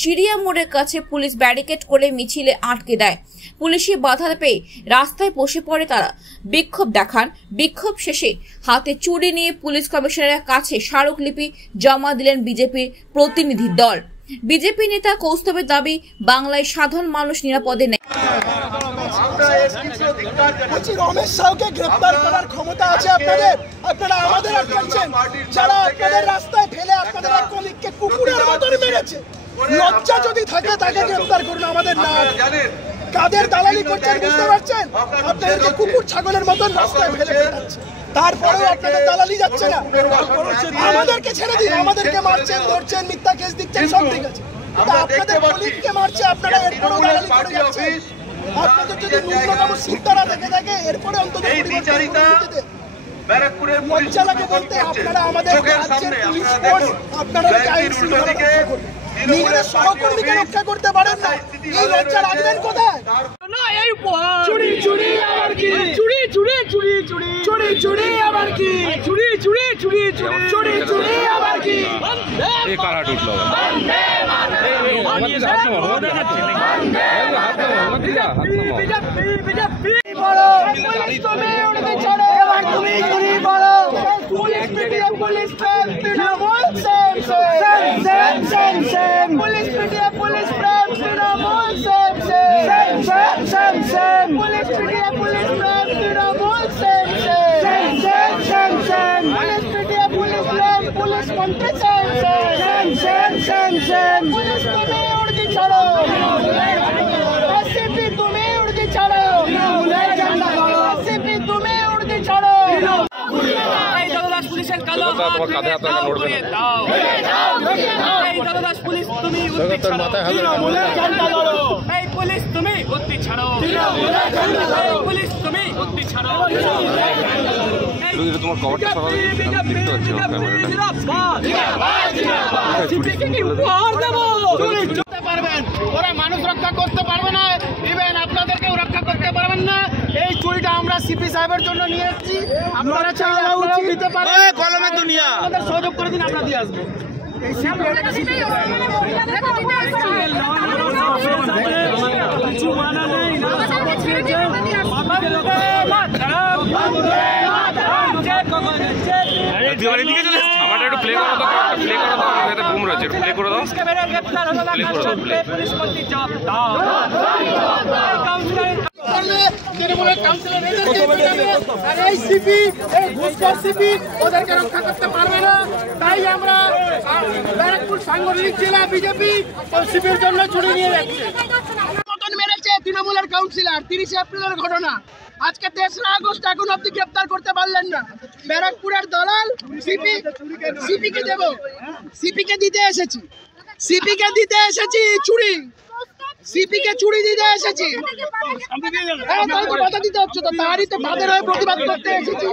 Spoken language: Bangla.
চিড়িয়া মোড়ের কাছে পুলিশ ব্যারিকেড করে মিছিলে আটকে দেয়। পুলিশি বাধা পেয়ে রাস্তায় বসে পড়ে তারা, বিক্ষোভ দেখান। বিক্ষোভ শেষে হাতে চুরি নিয়ে পুলিশ কমিশনারের কাছে স্মারকলিপি জমা দিলেন বিজেপির প্রতিনিধি দল। বিজেপি নেতা কৌস্তবের দাবি, বাংলায় সাধারণ মানুষ নিরাপদে নেই। রমেশ সাউকে গ্রেফতার করার ক্ষমতা আছে আপনাদের? আপনারা আমাদের আটকাচ্ছেন, যারা আপনাদের রাস্তায় ফেলে আপনাদের এক কলিগকে কুকুরের মতন মেরেছে। লজ্জা যদি থাকে তাকে গ্রেফতার করুন, আমাদের না। কাদের দালালি করছেন বুঝতে পারছেন? আপনাদেরকে কুকুর ছাগলের মতন রাস্তায় ফেলে ফেলাচ্ছে, তারপরেও আপনাদের দালালি যাচ্ছে না। আমাদেরকে ছেড়ে দিন, আমাদেরকে মারছেন, ধরছেন, মিথ্যা কেস দিচ্ছেন, সব ঠিক আছে। আপনাদের কলিগকে মারছে, আপনারা এরপরেও দালালি করে যাচ্ছেন। আপনাদের যদি ন্যূনতম চিন্তারা থেকে থাকে এরপরে অন্তত লজ্জা লাগে বলতে। আপনারা আমাদের রাজ্যের পুলিশ ফোর্স, আপনারা আইন শৃঙ্খলা নিজেদের সহকর্মীকে রক্ষা করতে পারেন না, এই লজ্জা রাখবেন কোথায়? চুরি চুরি আবার কি? চুরি চুরি চুরি চুরি চুরি চুরি আবার কি? চুরি চুরি চুরি চুরি চুরি চুরি আবার কি? এই কারা টুটলো? তুমি চুরি বলো, পুলিশ পিটিয়ে পুলিশ প্রেম Trinamool same same same same same, police পিটিয়ে পুলিশ প্রেম Trinamool same same same same same, police পিটিয়ে পুলিশ প্রেম Trinamool same same same same same, police পিটিয়ে পুলিশ প্রেম পুলিশ মন্ত্রী same same same same same, police তুমি উড়কি ছাড়ো, এসিপি তুমি উড়কি ছাড়ো, এসিপি তুমি উড়কি ছাড়ো। পুলিশের কালো হাত ভেঙে দাও, ঘুরিয়ে দাও। এই দাদাদাস পুলিশ তুমি উঠতে ছাড়ো, তৃণমূলের ঝান্ডা ধরো। এই পুলিশ তুমি উঠতে ছাড়ো, তৃণমূলের ঝান্ডা ধরো। পুলিশ তুমি উঠতে ছাড়ো। তোমার কভারটা সরালে দেখতে পাচ্ছি পারবেন, ওরা মানুষ রক্ষা করতে পারবে না, ইভেন আপনাদেরকেও রক্ষা করতে পারবেন না। এই চুরিটা আমরা সিপি সাহেবের জন্য নিয়ে এসেছি, আপনারা চাইলে দিতে পারেন। কলমের দুনিয়া আমাদের সহযোগ করে দিন, আমরা দিয়ে আসবো। ওদেরকে রক্ষা করতে পারবে না, তাই আমরা ব্যারাকপুর সাংগঠনিক জেলা বিজেপি সিপির জন্য ছুটি নিয়ে যাচ্ছে। মেরেছে তৃণমূলের কাউন্সিলর, 30 এপ্রিলের ঘটনা। আজকে 3রা আগস্ট এখন অব্দি গ্রেপ্তার করতে পারলেন না। ব্যারাকপুরের দলাল সিপিকে দেব, সিপিকে দিতে এসেছি, সিপিকে দিতে এসেছি চুরি, সিপিকে চুরি দিতে এসেছি। বাধা দিতে হচ্ছে তো, তারই তো তাদের হয়ে প্রতিবাদ করতে এসেছি।